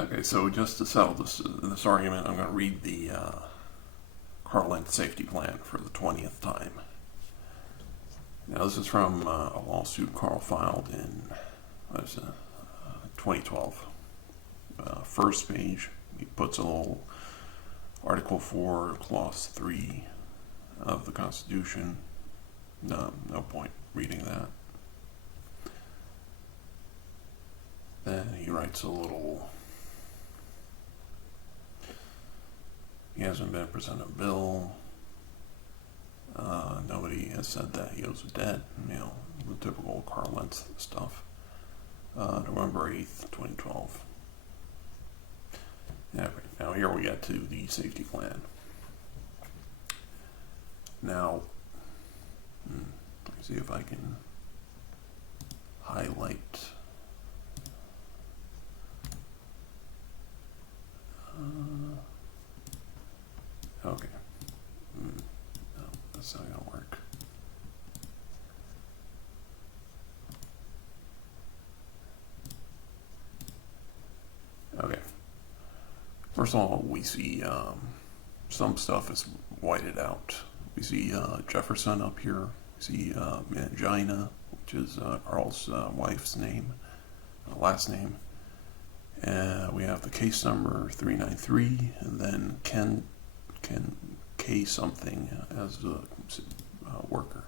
Okay, so just to settle this argument, I'm going to read the Karl safety plan for the 20th time. Now, this is from a lawsuit Karl filed in 2012. First page, he puts a little Article 4, Clause 3 of the Constitution. No point reading that. Then he writes a little. He hasn't been presented a bill. Nobody has said that he owes a debt. The typical Karl Lentz stuff. November 8th, 2012. Now here we get to the safety plan. Now, let me see if I can highlight. Okay. No, that's not going to work. Okay. First of all, we see some stuff is whited out. We see Jefferson up here. We see Mangina, which is Karl's wife's name, last name. We have the case number 393, and then Ken K something as the worker.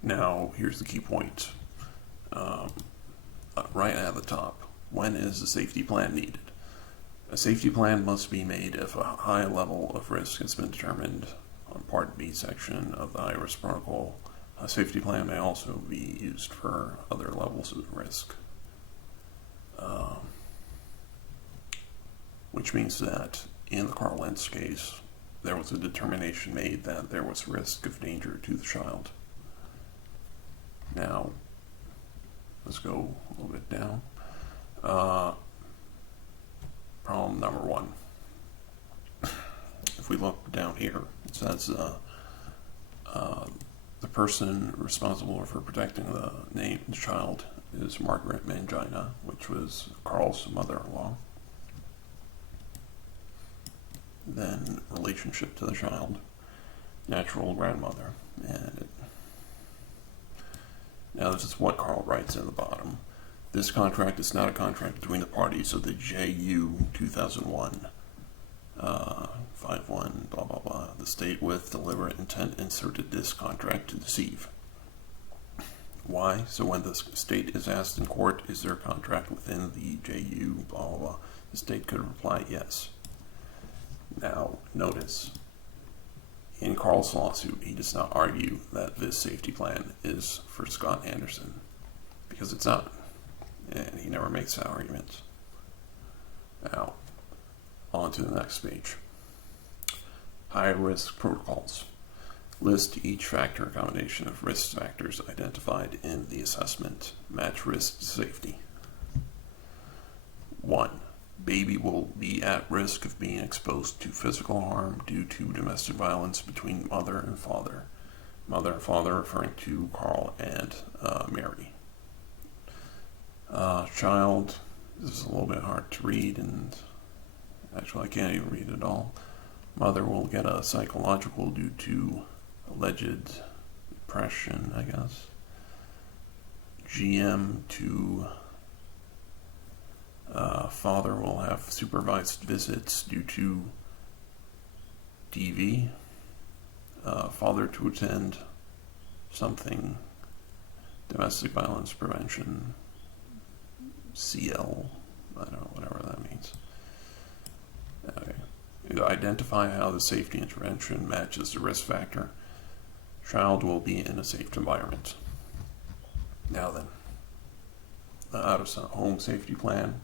Now, here's the key point. Right at the top, when is the safety plan needed? A safety plan must be made if a high level of risk has been determined on Part B section of the high risk protocol. A safety plan may also be used for other levels of risk. Which means that in the Karl Lentz case, there was a determination made that there was risk of danger to the child. Now, let's go a little bit down. Problem number one. If we look down here, it says the person responsible for protecting the named child is Margaret Mangina, which was Karl's mother-in-law. Then relationship to the child, natural grandmother. And now this is what Karl writes in the bottom. This contract is not a contract between the parties of the JU 2001 51 blah blah blah. The state with deliberate intent inserted this contract to deceive. Why? So when the state is asked in court, is there a contract within the JU blah blah blah, the state could reply yes. Now, notice, in Karl's lawsuit, he does not argue that this safety plan is for Scott Anderson, because it's not, and he never makes that argument. Now, on to the next page. High-risk protocols. List each factor combination of risk factors identified in the assessment. Match risk to safety. 1. Baby will be at risk of being exposed to physical harm due to domestic violence between mother and father. Mother and father referring to Karl and Mary. Child, this is a little bit hard to read, and actually I can't even read it all. Mother will get a psychological due to alleged depression, I guess. GM to father will have supervised visits due to DV. Father to attend something, domestic violence prevention, CL, I don't know, whatever that means. Okay. Identify how the safety intervention matches the risk factor. Child will be in a safe environment. Now then, the out-of-home safety plan,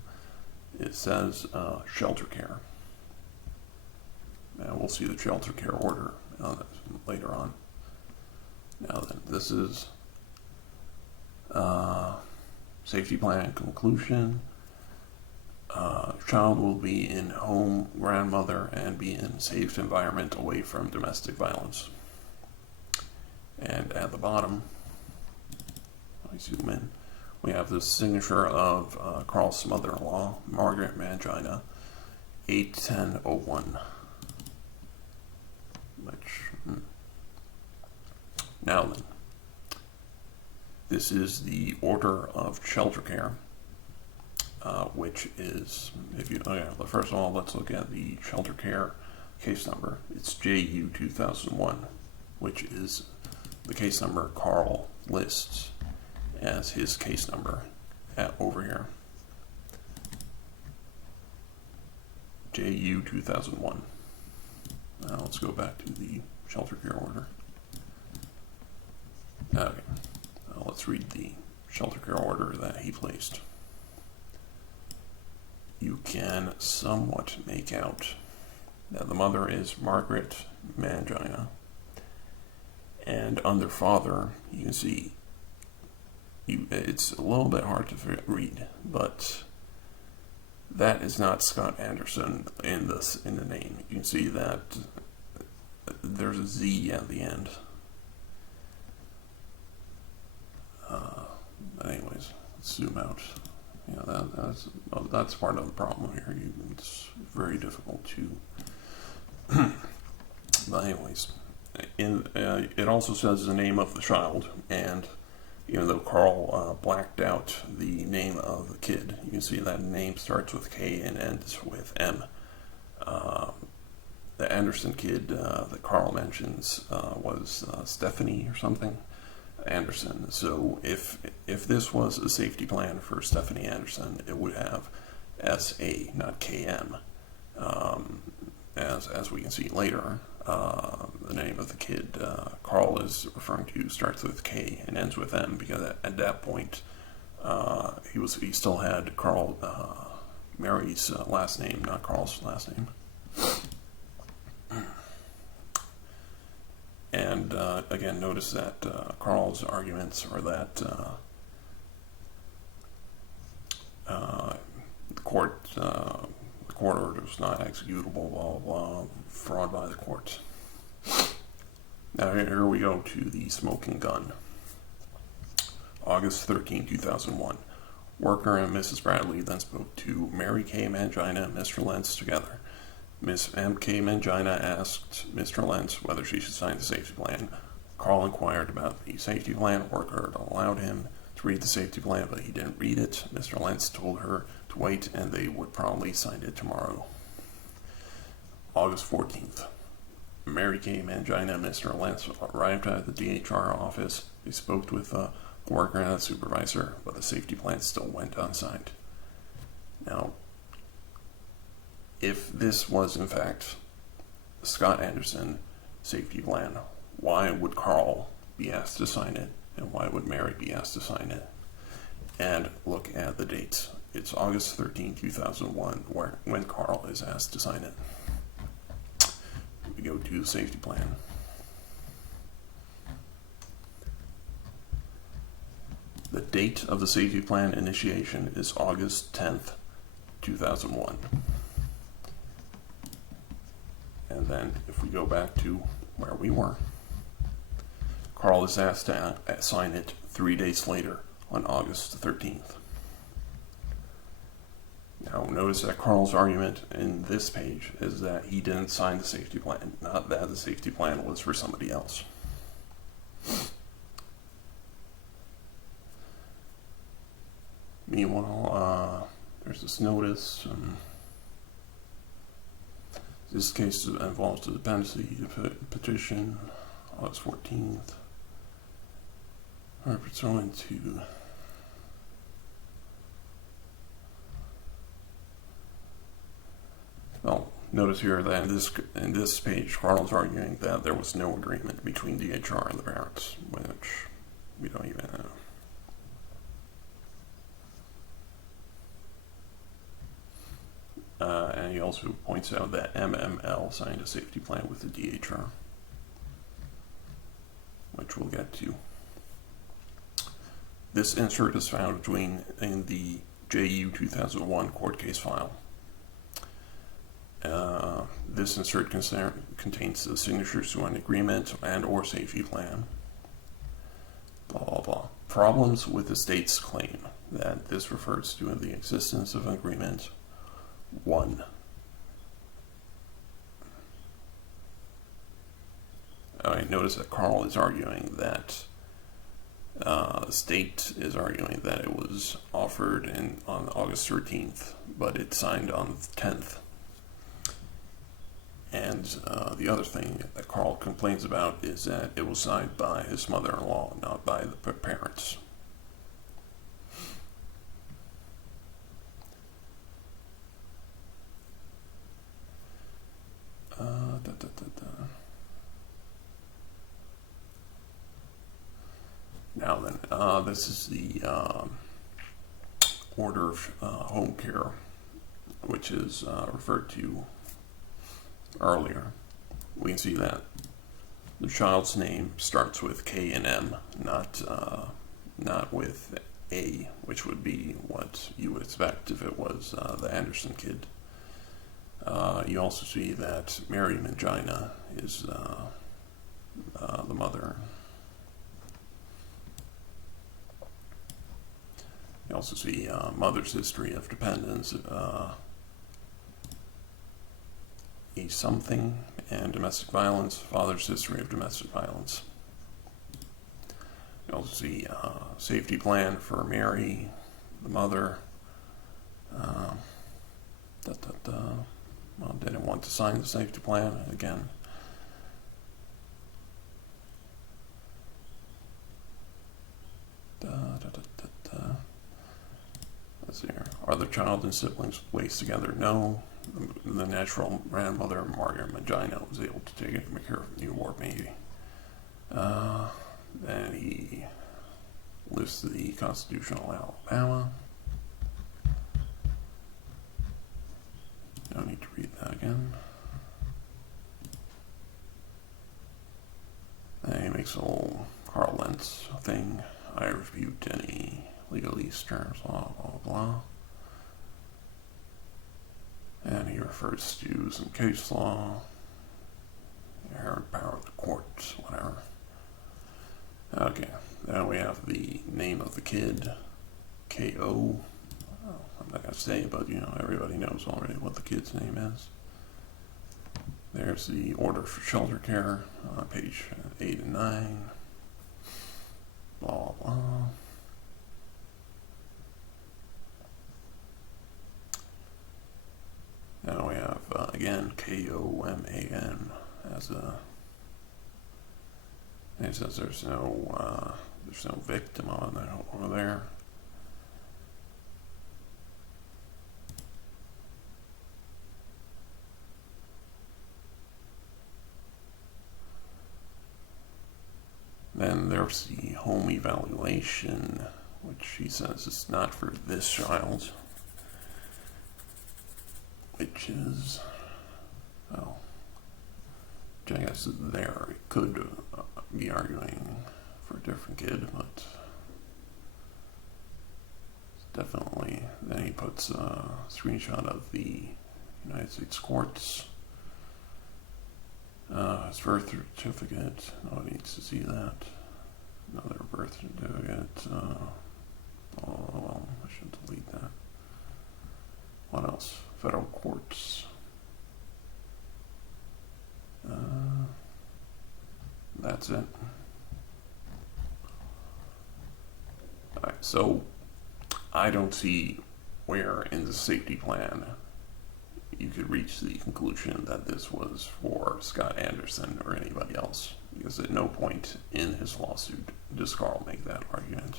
it says shelter care. Now we'll see the shelter care order later on. Now then, this is safety plan conclusion. Child will be in home grandmother and be in a safe environment away from domestic violence. And at the bottom, I zoom in, We have the signature of Karl's mother-in-law, Margaret Mangina, 8/10/01. Now then, this is the order of shelter care, which is, first of all, let's look at the shelter care case number. It's JU 2001, which is the case number Karl lists as his case number over here. JU 2001. Now let's go back to the shelter care order. Okay, now let's read the shelter care order that he placed. You can somewhat make out that the mother is Margaret Mangina, and under father, you can see, it's a little bit hard to read, but that is not Scott Anderson in the name. You can see that there's a Z at the end. But anyways, let's zoom out. That's part of the problem here. It's very difficult to. But anyways, it also says the name of the child, and even though Karl blacked out the name of the kid, you can see that name starts with K and ends with M. The Anderson kid that Karl mentions was Stephanie or something Anderson. So if this was a safety plan for Stephanie Anderson, it would have SA, not KM. As we can see later, the name of the kid Karl is referring to starts with K and ends with M, because at that point he still had Mary's last name, not Karl's last name. And again, notice that Karl's arguments are that the court order was not executable, blah, blah, blah, fraud by the court. Now here we go to the smoking gun. August 13, 2001. Worker and Mrs. Bradley then spoke to Mary K. Mangina and Mr. Lentz together. Miss M.K. Mangina asked Mr. Lentz whether she should sign the safety plan. Karl inquired about the safety plan. Worker allowed him to read the safety plan, but he didn't read it. Mr. Lentz told her to wait, and they would probably sign it tomorrow. August 14th. Mary K. Mangina and Mr. Lentz arrived at the DHR office. They spoke with the worker and the supervisor, but the safety plan still went unsigned. Now, if this was in fact Scott Anderson safety plan, why would Karl be asked to sign it, and why would Mary be asked to sign it? And look at the dates. It's August 13, 2001, when Karl is asked to sign it. We go to the safety plan. The date of the safety plan initiation is August 10th, 2001. And then if we go back to where we were, Karl is asked to sign it 3 days later on August 13th. Now notice that Karl's argument in this page is that he didn't sign the safety plan, not that the safety plan was for somebody else. Meanwhile, there's this notice. This case involves the dependency petition, August 14th. Pursuant to notice here that in this page, Karl's arguing that there was no agreement between DHR and the parents, which we don't even know. And he also points out that MML signed a safety plan with the DHR, which we'll get to. This insert is found in the JU 2001 court case file. This insert contains the signatures to an agreement and or safety plan. Blah, blah, blah. Problems with the state's claim that this refers to the existence of an agreement. 1. I notice that Karl is arguing that the state is arguing that it was offered on August 13th, but it signed on the 10th. And the other thing that Karl complains about is that it was signed by his mother-in-law, not by the parents. Now then, this is the order of home care, which is referred to earlier. We can see that the child's name starts with K and M, not with A, which would be what you would expect if it was the Anderson kid. You also see that Mary Mangina is the mother. You also see mother's history of dependence, a something, and domestic violence, father's history of domestic violence. You also see safety plan for Mary, the mother. Well, didn't want to sign the safety plan again. Let's see here. Are the child and siblings placed together? No. The natural grandmother, Margaret Mangina, was able to take care of a newborn baby. Then he lists the constitutional Alabama. Don't need to read that again. And he makes a little Karl Lentz thing. I refute any legalese terms, blah, blah, blah. And he refers to some case law, inherent power of the courts, whatever. Okay, then we have the name of the kid, K.O. I'm not going to say it, but everybody knows already what the kid's name is. There's the order for shelter care, page 8 and 9. Blah, blah. Now we have, again, K-O-M-A-N as a... And it says there's no victim on that over there. Then there's the home evaluation, which he says is not for this child, which is, well, which I guess there it could be arguing for a different kid, but definitely. Then he puts a screenshot of the United States courts. His birth certificate, nobody needs to see that. Another birth certificate. Oh, well, I should delete that. What else? Federal courts. That's it. Alright, so I don't see where in the safety plan you could reach the conclusion that this was for Scott Anderson or anybody else, because at no point in his lawsuit does Karl make that argument.